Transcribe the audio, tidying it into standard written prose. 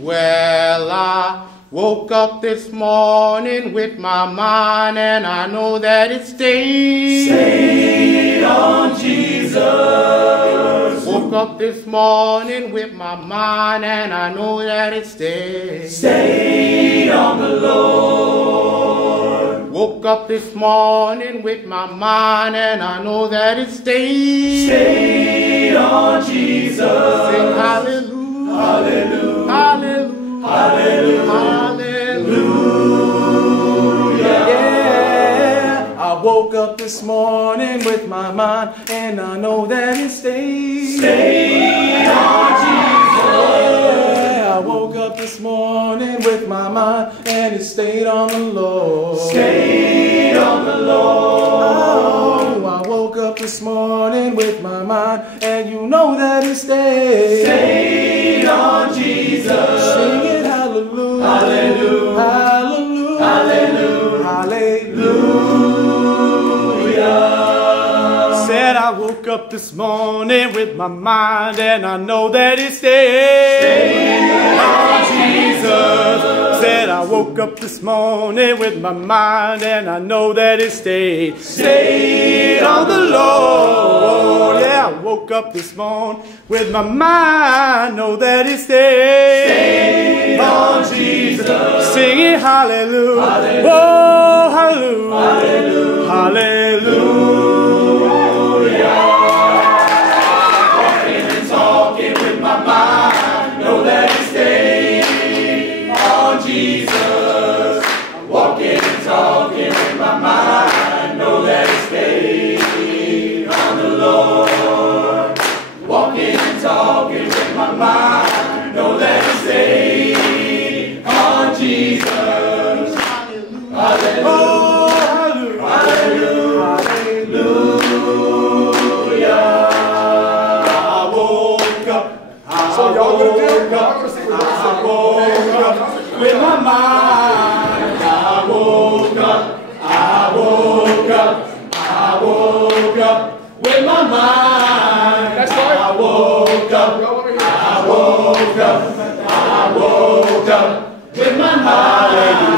Well, I woke up this morning with my mind, and I know that it stayed on Jesus. Woke up this morning with my mind, and I know that it stayed on the Lord. Woke up this morning with my mind, and I know that it stayed on Jesus. Sing hallelujah. Hallelujah, hallelujah, hallelujah. Yeah, I woke up this morning with my mind, and I know that it stayed on Jesus. Yeah, I woke up this morning with my mind, and it stayed on the Lord. Stayed on the Lord. Oh, I woke up this morning with my mind, and you know that it stayed on Jesus. Sing it, hallelujah, hallelujah, hallelujah, hallelujah. Said I woke up this morning with my mind, and I know that it stayed on Jesus. Said I woke up this morning with my mind, and I know that it stayed on the Lord. Yeah, I woke up this morning with my mind, know that it stayed on Jesus. Sing it, hallelujah, hallelujah. Oh, hallelujah, hallelujah, hallelujah. Walking and talking with my mind, know that it stayed on Jesus. Walking and talking with my mind, know that it stayed on the Lord. Walking and talking with my mind, know that it stayed on Jesus. Hallelujah. Oh, hallelujah. Hallelujah. I woke up. I woke up with my mind. I woke up. I woke up. I woke up with my mind. That's right. I woke up. I woke up. I woke up with my mind.